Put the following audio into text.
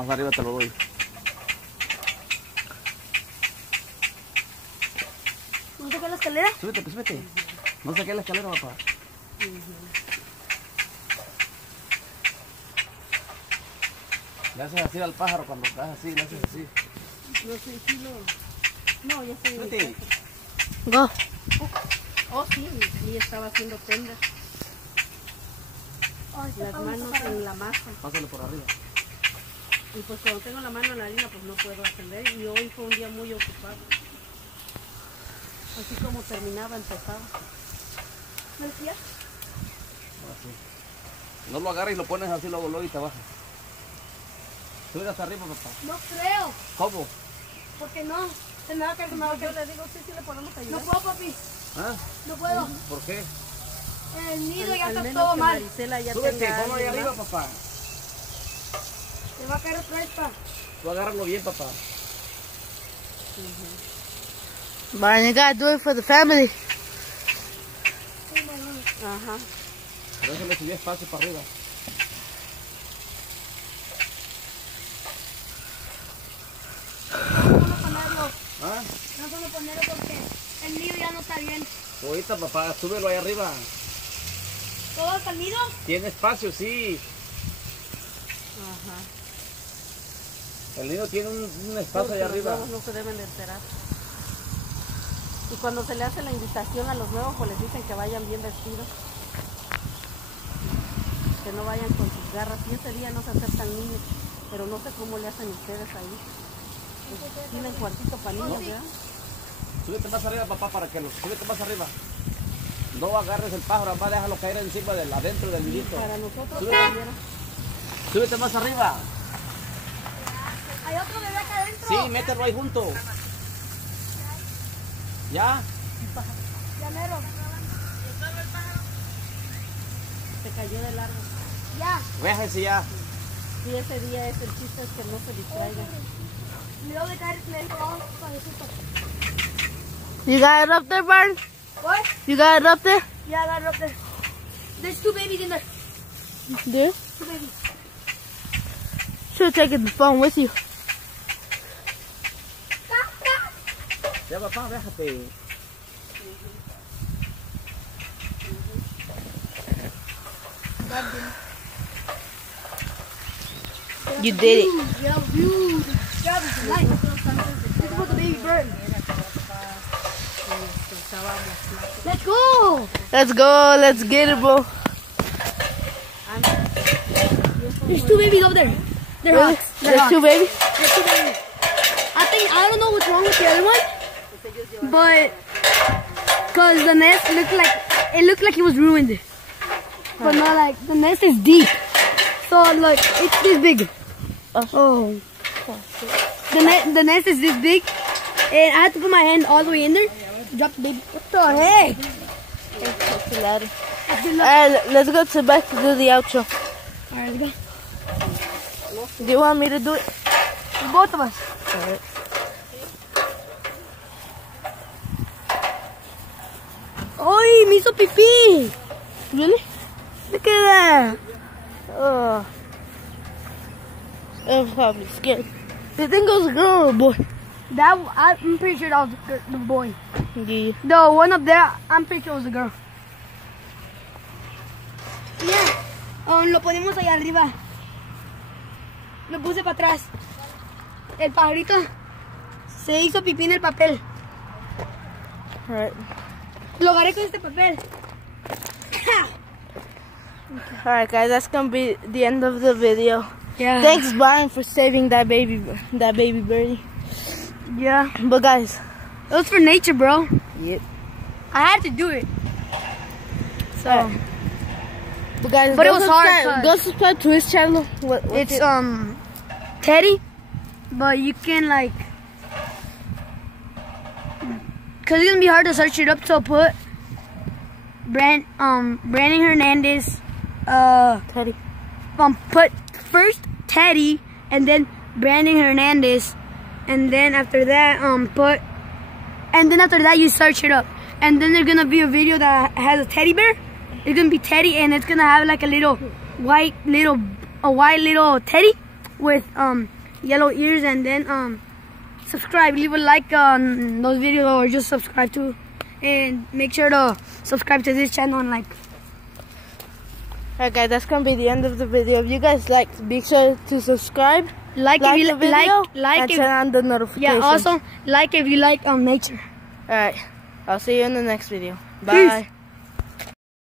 Más arriba te lo doy. ¿No saqué la escalera? Súbete, pues súbete. No saqué la escalera, papá. Le haces así al pájaro cuando estás así, le haces así. No sé si lo... No, ya estoy... Súbete. Go. Oh, sí, y estaba haciendo tenda. Las manos en la masa. Pásale por arriba. Y pues cuando tengo la mano en la harina, pues no puedo ascender. Y hoy fue un día muy ocupado. Así como terminaba, empezaba. ¿Me decías? Así. No lo agarres y lo pones así luego y te bajas. Sube hasta arriba, papá. No creo. ¿Cómo? Porque no. Se me va a caer, Yo le digo, sí le podemos ayudar. No puedo, papi. ¿Ah? No puedo. ¿Por qué? El nido ya está todo mal. Súbete, ponlo ahí arriba, papá. Se va a caer otra vez, pa. Tú agárralo bien, papá. Brian, you gotta do it for the family. Ajá. Déjale subir espacio para arriba. No puedo ponerlo. ¿Ah? No puedo ponerlo porque el nido ya no está bien. Ahorita, papá, súbelo ahí arriba. ¿Todo está el nido? Tiene espacio, sí. Ajá. El nido tiene un espacio ahí arriba. Los nuevos no se deben de enterar. Y cuando se le hace la invitación a los nuevos, pues les dicen que vayan bien vestidos. Que no vayan con sus garras. Y ese día no se aceptan niños. Pero no sé cómo le hacen ustedes ahí. Pues, tienen cuartito para niños, ¿verdad? Súbete más arriba, papá, para que lo... Súbete más arriba. No agarres el pájaro, además déjalo caer encima del adentro del nidito. Para nosotros Súbete. Súbete más arriba. ¿Hay otro bebé acá adentro? Sí, mételo ahí junto. ¿Ya? Ya mero. Se cayó del árbol. Ya. Véjese ya. Y ese día es el chiste, es que no se distraigan. Luego de caer, le digo, vamos suavecito. You got it up there, Brian? What? You got it up there? Yeah, I got it up there. There's two babies in there. There? Two babies. Should have taken the phone with you. Ya, papá, déjate. You did it. Yeah, huge. Yeah, this is nice. This is for the baby bird. Let's go. Let's go. Let's get it, bro. There's two babies over there. They're Really? hot. They're There's hot. two babies? There's two babies. I don't know what's wrong with the other one, but cause the nest looked like it was ruined, but not like the nest is deep. So look, it's this big. Oh, the nest is this big, and I had to put my hand all the way in there. Drop the baby. What the heck? That's too loud. Alright, let's go to back to do the outro. Alright, let's go. Do you want me to do it? Both of us. Alright. Oy, me hizo pipí. Really? Look at that. Oh. I'm probably scared. You think it was a girl or a boy? I'm pretty sure that was the boy. Yeah. The one up there, I'm pretty sure it was a girl. Yeah. Lo ponemos allá arriba. Lo puse para atrás. El pajarito se hizo pipí en el papel. Alright. Lo agarré con este papel. Alright, guys, that's gonna be the end of the video. Yeah. Thanks, Brian, for saving that baby birdie. Yeah. But guys, It was for nature, bro. yep. I had to do it. So Alright. But guys, But go it was hard, subscribe- Go subscribe to his channel. What's it's it? Teddy, but you can like, cause it's gonna be hard to search it up. So put Brandon Hernandez. Teddy. Put first Teddy and then Brandon Hernandez, and then after that after that you search it up, and then there's gonna be a video that has a teddy bear. It's gonna be Teddy, and it's gonna have like a white little teddy, with yellow ears, and then subscribe. Leave a like on those videos, or just subscribe to, and make sure to subscribe to this channel and like. Alright guys, that's gonna be the end of the video. If you guys liked, be sure to subscribe, Like if you the video, like and if, turn on the notifications. yeah, also like if you like nature. Alright, I'll see you in the next video. Bye. Peace.